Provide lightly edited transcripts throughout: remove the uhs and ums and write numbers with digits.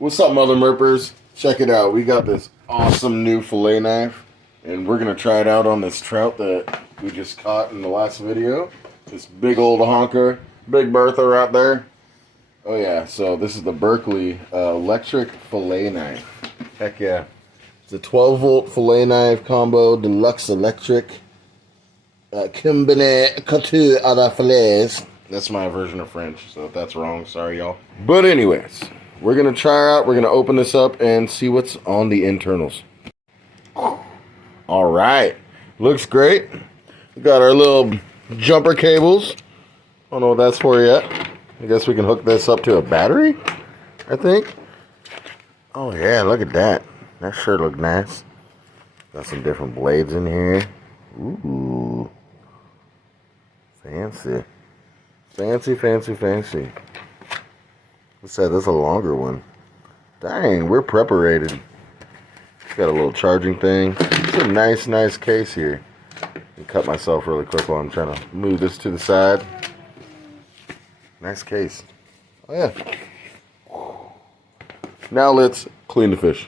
What's up, mother Merpers? Check it out. We got this awesome new fillet knife, and we're going to try it out on this trout that we just caught in the last video. This big old honker, Big Bertha right there. Oh yeah, so this is the Berkley electric fillet knife. Heck yeah. It's a 12-volt fillet knife combo, deluxe electric. Combine couture à la falaise. That's my version of French, so if that's wrong, sorry y'all. But anyways, we're gonna try out, we're gonna open this up and see what's on the internals. Alright, looks great. We got our little jumper cables. Don't know what that's for yet. I guess we can hook this up to a battery, I think. Oh yeah, look at that. That sure looked nice. Got some different blades in here. Ooh. Fancy. Fancy, fancy, fancy. Let's say this is a longer one. Dang, we're preparated. Got a little charging thing. It's a nice, nice case here. I cut myself really quick while I'm trying to move this to the side. Nice case. Oh yeah. Now let's clean the fish.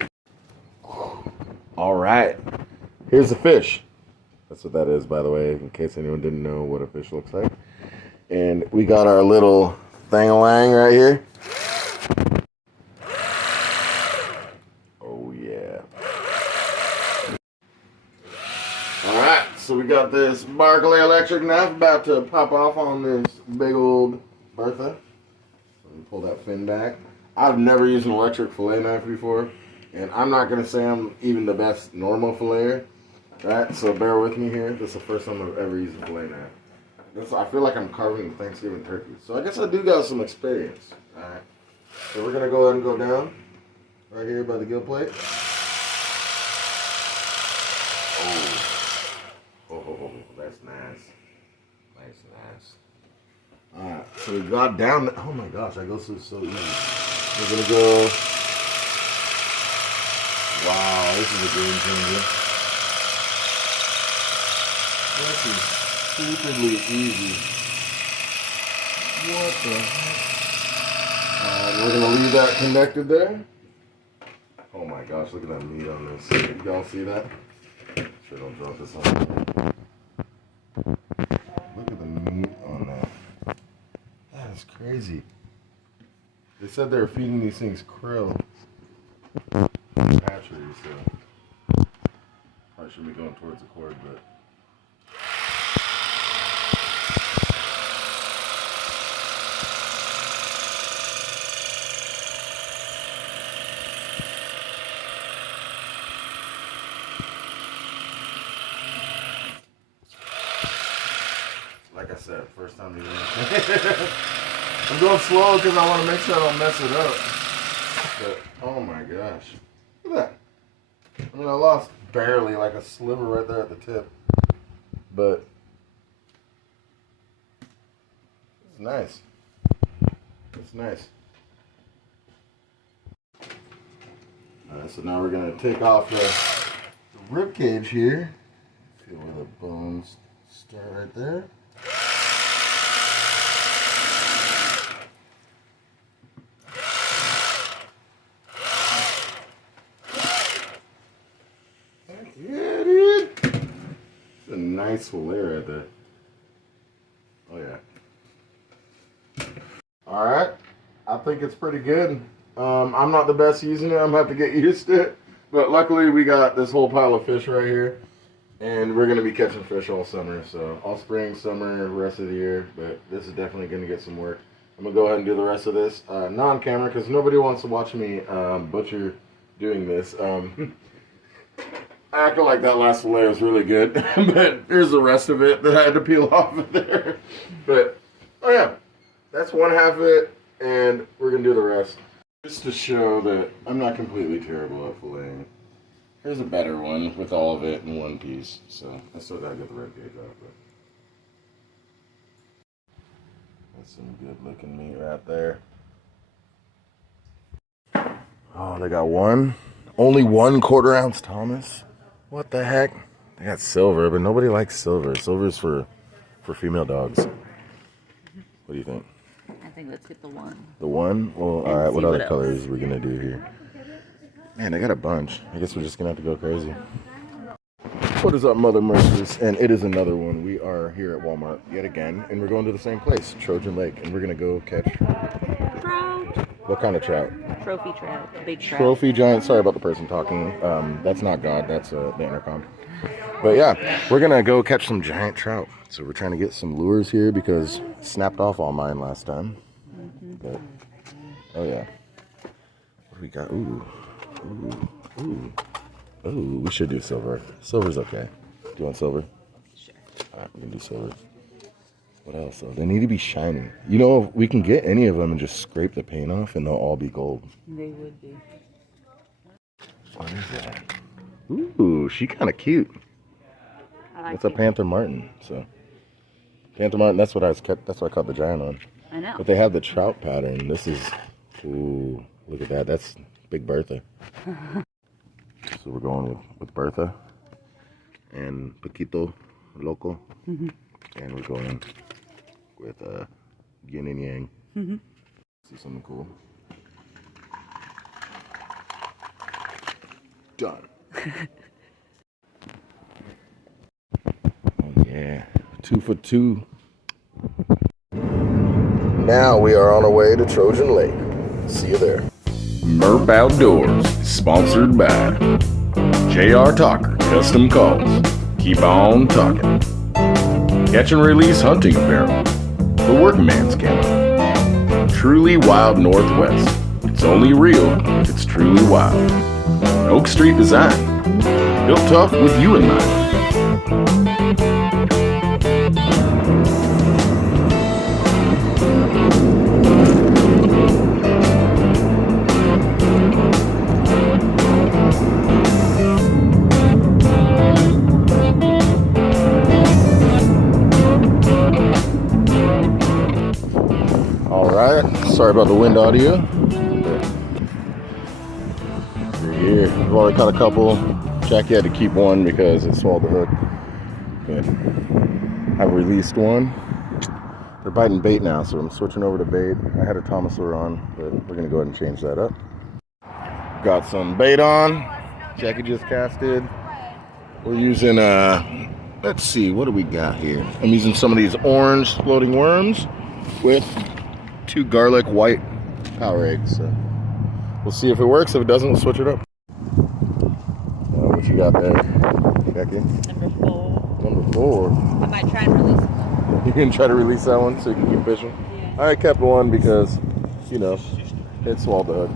All right. Here's the fish. That's what that is, by the way, in case anyone didn't know what a fish looks like. And we got our little thang-a-lang right here. Oh, yeah. Alright, so we got this Berkley electric knife about to pop off on this big old Bertha. Let me pull that fin back. I've never used an electric fillet knife before, and I'm not going to say I'm even the best normal filleter. Right, so bear with me here. This is the first time I've ever used a fillet knife. I feel like I'm carving Thanksgiving turkey. So I guess I do got some experience. Alright. So we're going to go ahead and go down. Right here by the gill plate. Oh, that's nice. Nice. Alright, so we got down. Oh my gosh, that goes so easy. We're going to go. Wow, this is a game changer. This is stupidly easy. What the heck? We're going to leave that connected there. Oh my gosh, look at that meat on this. Y'all see that? Sure don't drop this on. Look at the meat on that. That is crazy. They said they were feeding these things krill. Hatchery, so probably shouldn't be going towards the cord, but. Like I said, first time using it. I'm going slow because I want to make sure I don't mess it up. But, oh my gosh. Look at that. I mean, I lost barely, like a sliver right there at the tip. But, it's nice. It's nice. Alright, so now we're going to take off the rib cage here. Feel where the bones start right there. Yeah, dude. It's a nice fillet right there. Oh yeah. Alright. I think it's pretty good. I'm not the best using it. I'm gonna have to get used to it. But luckily we got this whole pile of fish right here. And we're gonna be catching fish all summer. So all spring, summer, rest of the year. But this is definitely gonna get some work. I'm gonna go ahead and do the rest of this non-camera because nobody wants to watch me butcher doing this. I feel like that last fillet was really good, but here's the rest of it that I had to peel off of there. But, oh yeah, that's one half of it, and we're going to do the rest. Just to show that I'm not completely terrible at filleting. Here's a better one with all of it in one piece. So, I still got to get the rib cage out, but that's some good looking meat right there. Oh, they got one? Only 1/4 ounce Thomas? What the heck? They got silver, but nobody likes silver. Silver's for female dogs. What do you think? I think let's get the one. The one? Well, all right. What other colors are we gonna do here? Man, I got a bunch. I guess we're just gonna have to go crazy. What is up, Mother Mercers? And it is another one. We are here at Walmart yet again, and we're going to the same place, Trojan Lake, and we're gonna go catch Trout. What kind of trout? Trophy trout, big trout. Trophy giant. Sorry about the person talking. That's not God. That's the intercom. But yeah, we're gonna go catch some giant trout. So we're trying to get some lures here because it snapped off all mine last time. But oh yeah, what do we got? Ooh. We should do silver. Silver's okay. Do you want silver? Sure. All right, we can do silver. What else though? They need to be shiny. You know, we can get any of them and just scrape the paint off and they'll all be gold. They would be. What is that? Ooh, she kind of cute. It's a Panther Martin. So Panther Martin. That's what I kept. That's what I caught the giant on. I know. But they have the trout pattern. This is. Ooh, look at that. That's Big Bertha. So we're going with Bertha and Paquito Loco, and we're going with Yin and Yang. See something cool. Done. Oh yeah, 2 for 2. Now we are on our way to Trojan Lake. See you there. Merp Outdoors is sponsored by J.R. Talker Custom Calls. Keep on talking. Catch and release hunting apparel. The workman's camo. Truly wild Northwest. It's only real if it's truly wild. Oak Street Design. Built tough with you in mind. Sorry about the wind audio. We're here. We've already caught a couple. Jackie had to keep one because it swallowed the hook. But I've released one. They're biting bait now, so I'm switching over to bait. I had a Thomas lure on, but we're gonna go ahead and change that up. Got some bait on. Jackie just casted. We're using let's see, what do we got here? I'm using some of these orange floating worms with 2 garlic white power eggs. So we'll see if it works. If it doesn't, we'll switch it up. What you got there, Becky? Number 4. Number 4. I might try and release it. You can try to release that one so you can keep fishing? Yeah. I kept one because, you know, it swallowed the hook.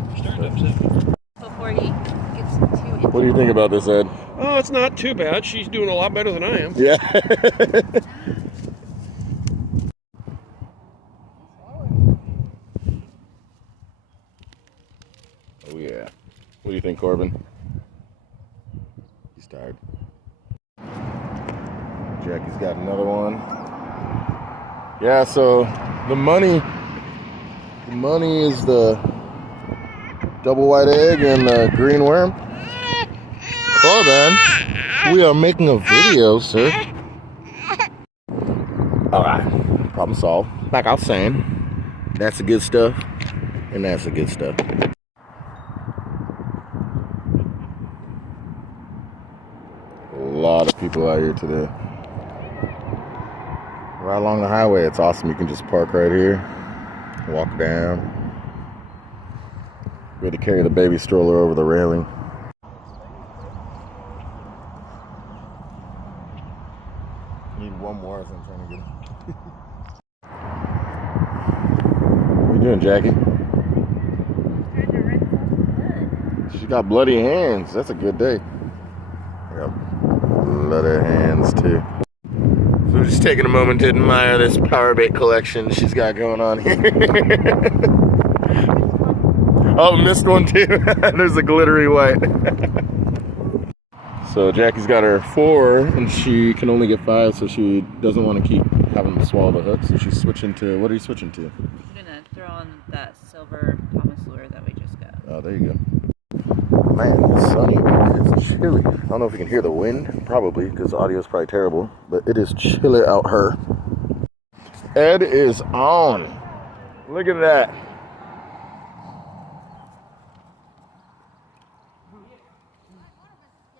Before he gets too. What do you think about this, Ed? Oh, it's not too bad. She's doing a lot better than I am. Yeah. Oh yeah. What do you think, Corbin? He's tired. Jackie's got another one. Yeah, so the money is the double white egg and the green worm. Corbin, we are making a video, sir. Alright, problem solved. Like I was saying, that's the good stuff, and that's the good stuff. A lot of people out here today. Right along the highway, it's awesome. You can just park right here, walk down. We had to carry the baby stroller over the railing. Need one more as I'm trying to get. What are you doing, Jackie? She got bloody hands. That's a good day. I got bloody hands too. So we're just taking a moment to admire this power bait collection she's got going on here. Oh, missed one too. There's a glittery white. So Jackie's got her 4 and she can only get 5, so she doesn't want to keep having to swallow the hook. So she's switching to, what are you switching to? I'm gonna throw on that silver Thomas lure that we just got. Oh, there you go. Man, it's sunny. It's chilly. I don't know if you can hear the wind. Probably, because the audio is probably terrible. But it is chilly out here. Ed is on. Look at that.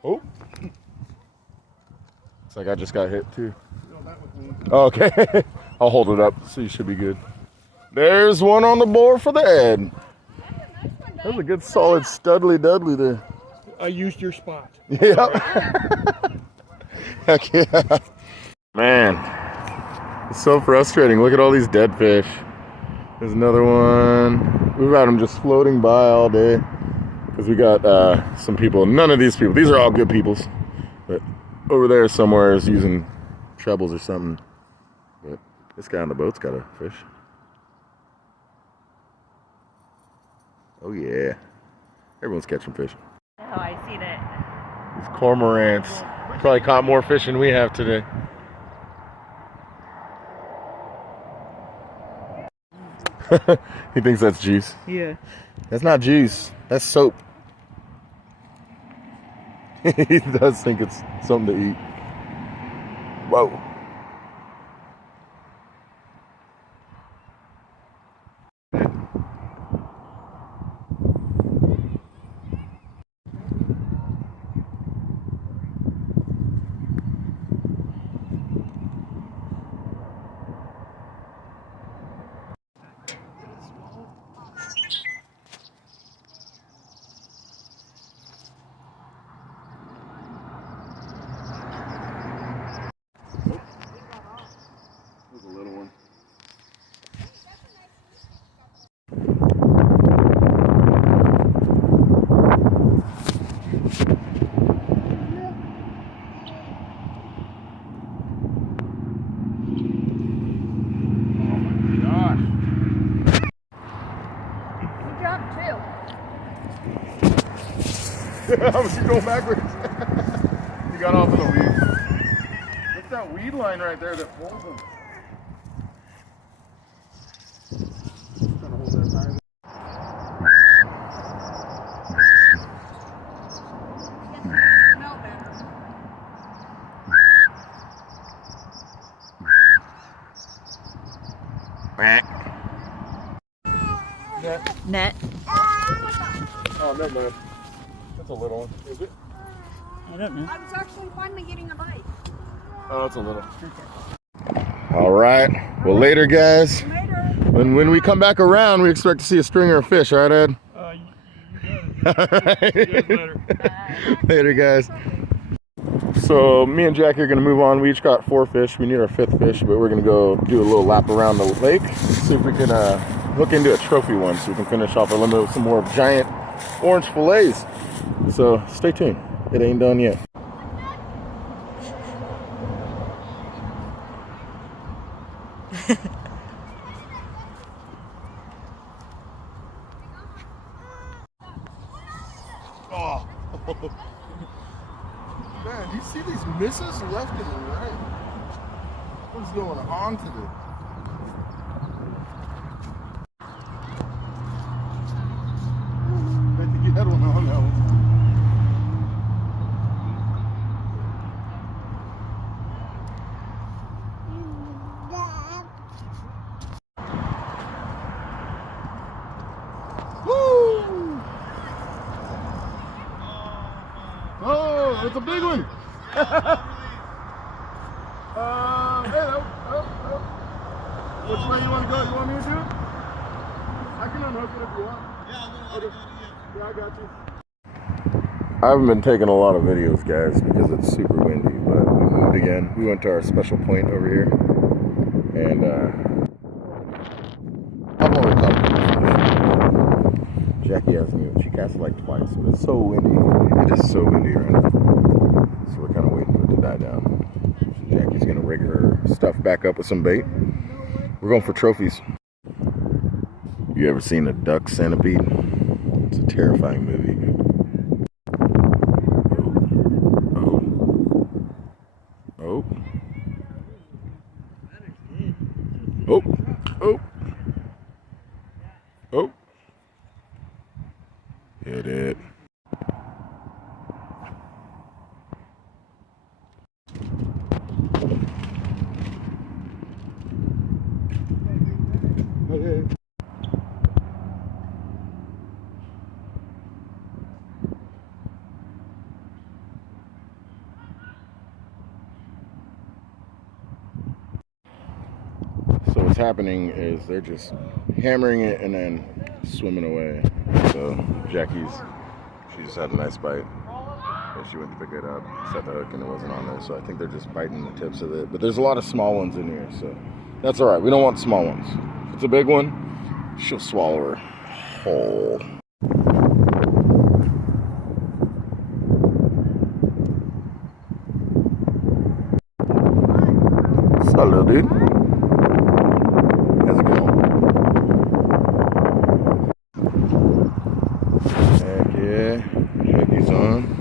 Oh. Looks like I just got hit too. Oh, okay. I'll hold it up so you should be good. There's one on the board for the Ed. That's a good solid studly dudley there. I used your spot. Yep. Heck yeah. Man, it's so frustrating. Look at all these dead fish. There's another one. We've had them just floating by all day. Because we got some people, none of these people, these are all good peoples. But over there somewhere is using trebles or something. But this guy on the boat's got a fish. Oh yeah. Everyone's catching fish. Oh, I seen it. These cormorants probably caught more fish than we have today. He thinks that's juice. Yeah. That's not juice. That's soap. He does think it's something to eat. Whoa. There's a little one. She's going backwards. He got off in the weed. What's that weed line right there that pulls him? Trying to hold that high. Net. Oh, never mind. That's a little one. Is it? I don't know. I was actually finally getting a bite. Oh, it's a little. All right. Well, later, guys. Later. When we come back around, we expect to see a stringer of fish, right, Ed? You got it. Later. Later, guys. So me and Jackie are going to move on. We each got 4 fish. We need our 5th fish, but we're going to go do a little lap around the lake. See if we can hook into a trophy one so we can finish off our limit with some more giant orange fillets. So stay tuned. It ain't done yet. Oh. Man, do you see these misses left and right? What's going on today? I think you had one on that one. Woo! Oh, it's a big one. Which way you want to go? You want me to do it? I can unhook it if you want. Yeah, okay. Yeah, I got you. I haven't been taking a lot of videos, guys, because it's super windy, but we moved again. We went to our special point over here, and I've only caught a couple fish. Jackie hasn't even. She cast like twice, but it's so windy. It is so windy right now. So we're kind of waiting for it to die down. So Jackie's gonna rig her stuff back up with some bait. We're going for trophies. You ever seen a duck centipede? It's a terrifying movie. Oh. Oh. Oh. Oh. Hit it. Okay. what's happening is they're just hammering it and then swimming away. So Jackie's, she just had a nice bite. And she went to pick it up, set the hook, and it wasn't on there. So I think they're just biting the tips of it. But there's a lot of small ones in here, so that's all right. We don't want small ones. If it's a big one, she'll swallow her whole. Hello, dude. How's it going? Heck yeah. Jackie's on.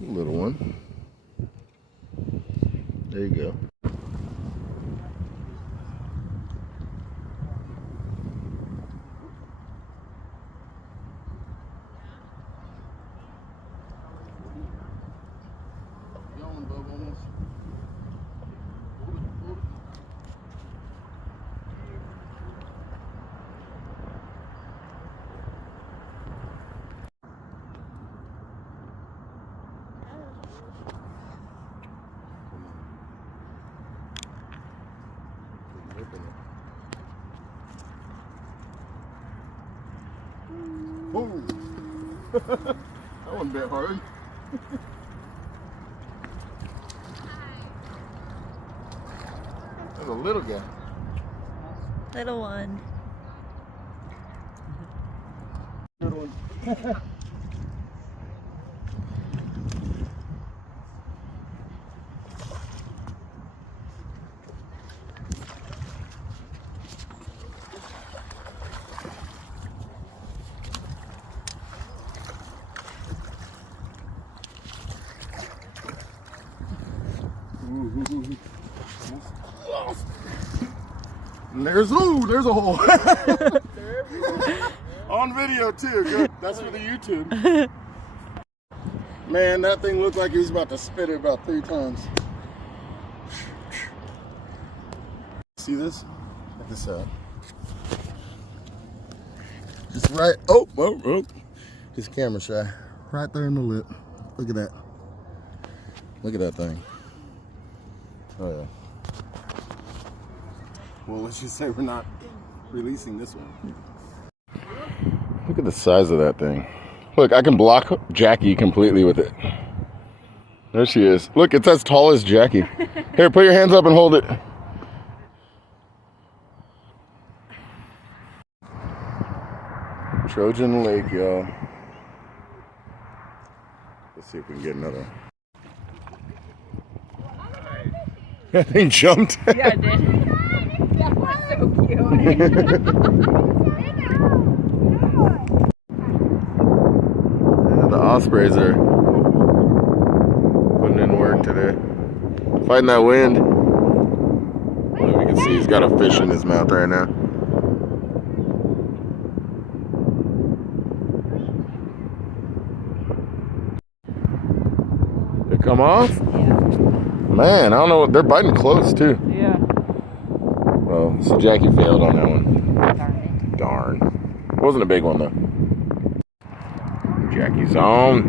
Little one. There you go. Oh, that one bit hard. That's a little guy. Little one. Good one. And there's a hole. On video too. Good. That's for the YouTube. Man, that thing looked like he was about to spit it about 3 times. See this? Check this out. Just right. Oh. His camera shy. Right there in the lip. Look at that. Look at that thing. Oh yeah. Well, let's just say we're not releasing this one. Look at the size of that thing. Look, I can block Jackie completely with it. There she is. Look, it's as tall as Jackie. Here, put your hands up and hold it. Trojan Lake, y'all. Let's see if we can get another. That thing jumped. Yeah, it did. That was so cute. Yeah, the ospreys are putting in work today. Fighting that wind. Look, we can see he's got a fish in his mouth right now. They come off? Yeah. Man, I don't know. They're biting close too. Yeah. Well, so Jackie failed on that one. Darn Darn. It wasn't a big one though. Jackie's on.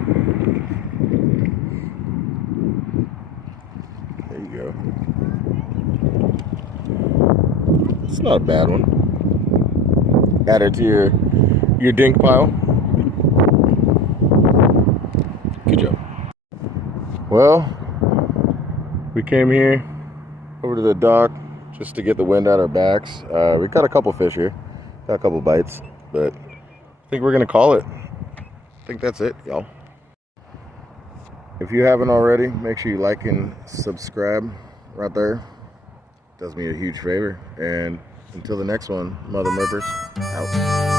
There you go. It's not a bad one. Add it to your dink pile. Good job. Well, we came here over to the dock just to get the wind out our backs. We got a couple fish here, got a couple bites, but I think we're gonna call it. I think that's it, y'all. If you haven't already, make sure you like and subscribe right there. Does me a huge favor. And until the next one, Mother Merpers, out.